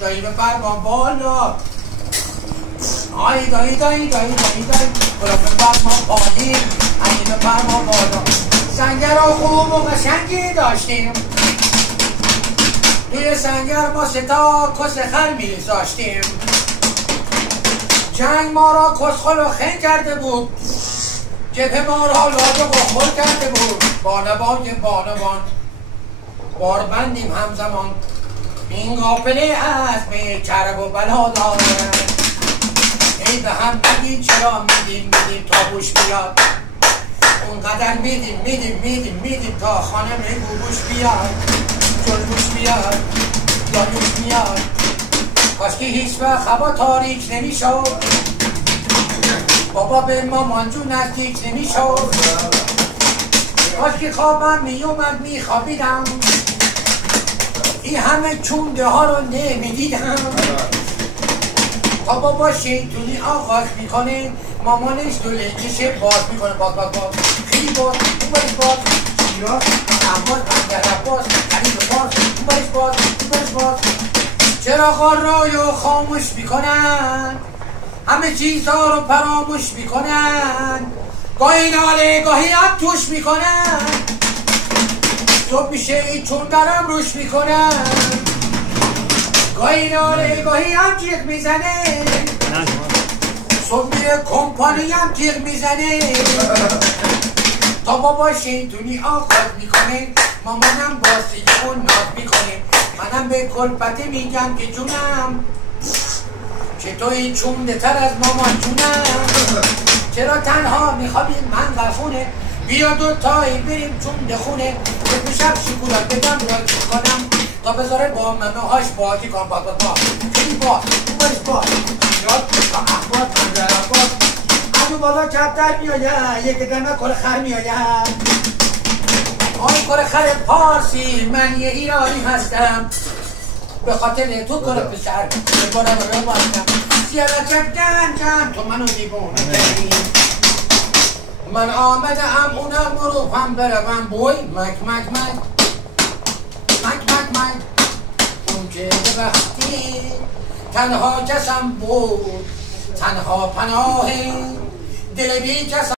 دایی بفرمان بالا آی دایی برو بفرمان پایین ای بفرمان بالا سنگر خوب و قشنگی داشتیم توی سنگر ما ستا کس خر می‌ذاشتیم جنگ ما را کسخل و خن کرده بود جبهه ما را لاد و قخل کرده بود بانوان باربندیم همزمان این قافله هست به کرب و بلا داره ای به هم بگید چرا میدیم تا بوش بیاد اونقدر میدیم تا خانه بوش بیاد جلبوش بیاد یادوش بیاد کاش که هیچ وقت هوا تاریک نمیشد بابا به مامان جون نزدیک نمیشد کاش که خوابم میومد میخوابیدم این همه چونده ها رو نمیدیدم تا بابا شیطونی آغاز میکنه مامانش دو لنجش باز میکنه باز خیلی باز اون برش باز شیراز امواز پنجره باز خرید باز اون برش باز چراغا رو خاموش میکنن همه چیزها رو فراموش میکنن گاهی ناله گاهی هم توش میکنن صبح میشه این چون درم روش میکنن گاهی ناله گاهی هم جیغ میزنه صبح میره کمپانی هم جیغ میزنه تا بابا شیطونی آغاز میکنه مامانم باسی و ناز میکنه منم به کلپته میگم که جونم چطوری چونده تر از مامان جونم چرا تنها میخوابیم من در خونه بیا دوتایی بریم چونده خونه به شب شکولات بدم را کنم تا بذاره با ممه هاش بازی کن با خیلی باز اون برش باز یاد تا اخبار پنجره باز از اون بالا کبتر میاید یک دمه کل خر میاید آن کل خر پارسی من یه ایرانی هستم به خاطر تو کل پسر بارم رو باستم سیاره جمع تو منو دیوونه کردی من آمدم اونم مروفم بروم بوی مک اون که به وقتی تنها کسم بود تنها پناه دل بی کسم